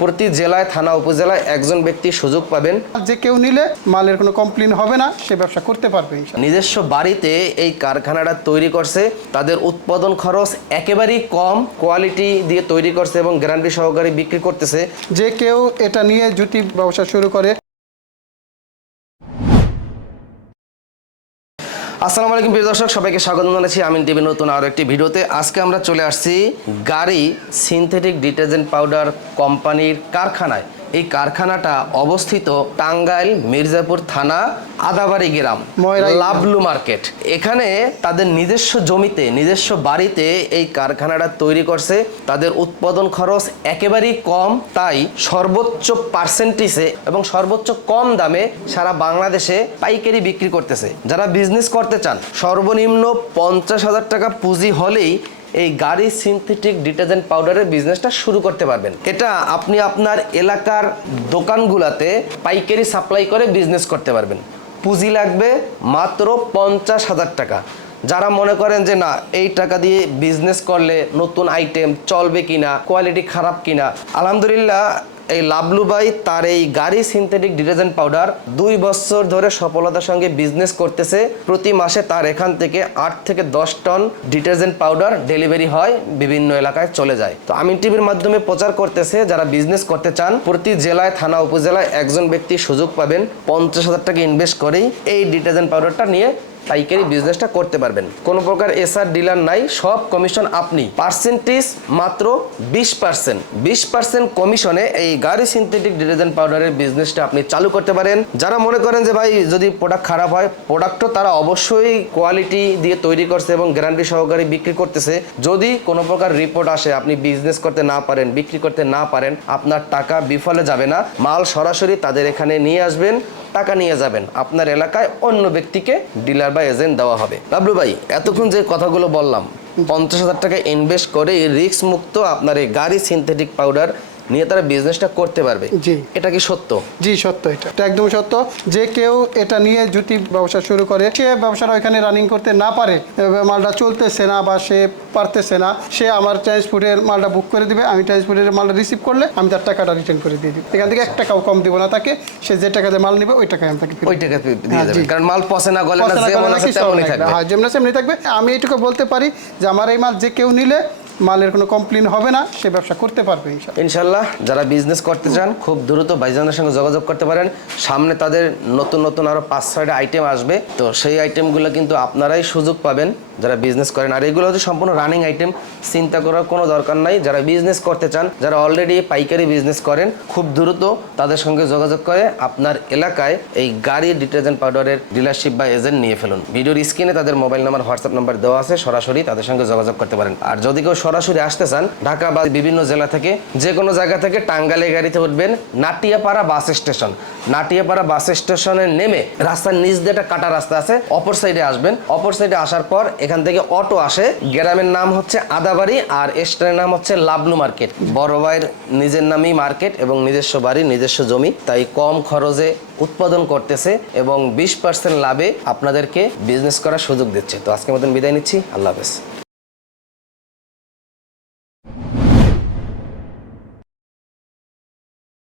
প্রতি জেলায় থানা উপজেলায় একজন ব্যক্তি সুযোগ পাবেন। যে কেউ নিলে মালের কোনো কমপ্লেন হবে না সে ব্যবসা করতে পারবে নিজস্ব বাড়িতে এই কারখানাটা তৈরি করছে। তাদের উৎপাদন খরচ একেবারেই কম কোয়ালিটি দিয়ে তৈরি করছে এবং গ্যারান্টি সহকারে বিক্রি করতেছে। যে কেউ এটা নিয়ে জুটি ব্যবসা শুরু করে আসসালামু আলাইকুম প্রিয় দর্শক, সবাইকে স্বাগত জানাচ্ছি আমিন টিভি নতুন আরও একটি ভিডিওতে। আজকে আমরা চলে আসছি গাড়ি সিনথেটিক ডিটারজেন্ট পাউডার কোম্পানির কারখানায়। এই কারখানাটা অবস্থিত টাঙ্গাইল মির্জাপুর থানা আদাবাড়ি গ্রাম লাভলু মার্কেট। এখানে তাদের নিজস্ব জমিতে নিজস্ব বাড়িতে এই কারখানাটা তৈরি করছে। তাদের উৎপাদন খরচ একেবারেই কম তাই সর্বোচ্চ পার্সেন্টেজে এবং সর্বোচ্চ কম দামে সারা বাংলাদেশে পাইকারি বিক্রি করতেছে। যারা বিজনেস করতে চান সর্বনিম্ন পঞ্চাশ হাজার টাকা পুঁজি হলেই এই গাড়ি সিনথেটিক ডিটারজেন্ট পাউডারের বিজনেসটা শুরু করতে পারবেন। এটা আপনি আপনার এলাকার দোকানগুলোতে পাইকারি সাপ্লাই করে বিজনেস করতে পারবেন। পুঁজি লাগবে মাত্র পঞ্চাশ হাজার টাকা। যারা মনে করেন যে, না, এই টাকা দিয়ে বিজনেস করলে নতুন আইটেম চলবে কিনা কোয়ালিটি খারাপ কিনা? আলহামদুলিল্লাহ এই লাভলু ভাই তার এই গাড়ি সিনথেটিক ডিটারজেন্ট পাউডার দুই বছর ধরে সফলতার সঙ্গে বিজনেস করতেছে। প্রতি মাসে তার এখান থেকে আট থেকে দশ টন ডিটারজেন্ট পাউডার ডেলিভারি হয়, বিভিন্ন এলাকায় চলে যায়। তো আমিন টিভির মাধ্যমে প্রচার করতেছে, যারা বিজনেস করতে চান, প্রতি জেলায়, থানা, উপজেলায় একজন ব্যক্তি সুযোগ পাবেন, পঞ্চাশ হাজার টাকা ইনভেস্ট করেই এই ডিটারজেন্ট পাউডারটা নিয়ে পাইকারি বিজনেসটা করতে পারবেন। কোনো প্রকার এসআর ডিলার নাই, সব কমিশন আপনি। পার্সেন্টেজ মাত্র বিশ পার্সেন্ট বিশ পার্সেন্ট কমিশনে এই গাড়ি সিনথেটিক ডিটারজেন্ট পাউডারের বিজনেসটা আপনি চালু করতে পারেন। যারা মনে করেন যে ভাই, যদি প্রোডাক্ট খারাপ হয় প্রোডাক্টও তারা অবশ্যই কোয়ালিটি দিয়ে তৈরি করছে এবং গ্যারান্টি সহকারে বিক্রি করতেছে। যদি কোনো প্রকার রিপোর্ট আসে, আপনি বিজনেস করতে না পারেন, বিক্রি করতে না পারেন, আপনার টাকা বিফলে যাবে না। মাল সরাসরি তাদের এখানে নিয়ে আসবেন। টাকা নিয়ে যাবেন। আপনার এলাকায় অন্য ব্যক্তিকে ডিলার বা এজেন্ট দেওয়া হবে। বাবলু ভাই, এতক্ষণ যে কথাগুলো বললাম, পঞ্চাশ হাজার টাকা ইনভেস্ট করে রিস্ক মুক্ত আপনার এই গাড়ি সিনথেটিক পাউডার নিয়ে তারা বিজনেসটা করতে পারবে। জি। এটা কি সত্য? জি সত্য এটা। এটা একদম সত্য। যে কেউ এটা নিয়ে জুতি ব্যবসা শুরু করে সে ব্যবসাটা ওইখানে রানিং করতে না পারে মালটা চলতেছে না বা সে পারতেছে না সে আমার ট্রান্সপোর্টের মালটা বুক করে দিবে আমি ট্রান্সপোর্টের মালটা রিসিভ করলে আমি তার টাকাটা রিটার্ন করে দিয়ে দিই এখান থেকে এক টাকাও কম দিব না তাকে সে যে টাকাতে মাল নিবে ওই টাকায় আমি তাকে ওই টাকা দিয়ে হ্যাঁ, যাবেন জি। কারণ মাল পচে না গলে না যেমন আছে তেমনই থাকবে। হ্যাঁ যেমন আছে এমনি থাকবে আমি এইটুকু বলতে পারি যে আমার এই মাল যে কেউ নিলে মালের কোনো কমপ্লেন হবে না, সে ব্যবসা করতে পারবে ইনশাল্লাহ যারা বিজনেস করতে চান, খুব দ্রুত ভাইজানের সঙ্গে যোগাযোগ করতে পারেন। সামনে তাদের নতুন নতুন আরও পাঁচ, ছয়টা আইটেম আসবে। তো সেই আইটেমগুলো কিন্তু আপনারাই সুযোগ পাবেন যারা বিজনেস করেন। আর এগুলো হচ্ছে সম্পূর্ণ রানিং আইটেম চিন্তা করার কোনো দরকার নাই। যারা বিজনেস করতে চান, যারা অলরেডি পাইকারি বিজনেস করেন, খুব দ্রুত তাদের সঙ্গে যোগাযোগ করে আপনার এলাকায় এই গাড়ি ডিটারজেন্ট পাউডারের ডিলারশিপ বা এজেন্ট নিয়ে ফেলুন। ভিডিওর স্ক্রিনে তাদের মোবাইল নাম্বার হোয়াটসঅ্যাপ নাম্বার দেওয়া আছে, সরাসরি তাদের সঙ্গে যোগাযোগ করতে পারেন। আর যদি কেউ সরাসরি আসতে চান, ঢাকা বা বিভিন্ন জেলা থেকে যে কোনো জায়গা থেকে টাঙ্গালে গাড়িতে উঠবেন Natiapara bus station. Natiapara bus স্টেশনে নেমে রাস্তার নিচ দিয়ে একটা কাটা রাস্তা আছে, অপর সাইডে আসবেন। অপর সাইডে আসার পর এখান থেকে অটো আসে। গ্রামের নাম হচ্ছে আদাবাড়ি আর স্টেশনের নাম হচ্ছে লাবলু মার্কেট। বড় ভাইয়ের নিজের নামেই মার্কেট এবং নিজস্ব বাড়ি, নিজস্ব জমি, তাই কম খরচে উৎপাদন করতেছে এবং বিশ পার্সেন্ট লাভে আপনাদেরকে বিজনেস করার সুযোগ দিচ্ছে। তো আজকের মতন বিদায় নিচ্ছি। আল্লাহ হাফেজ।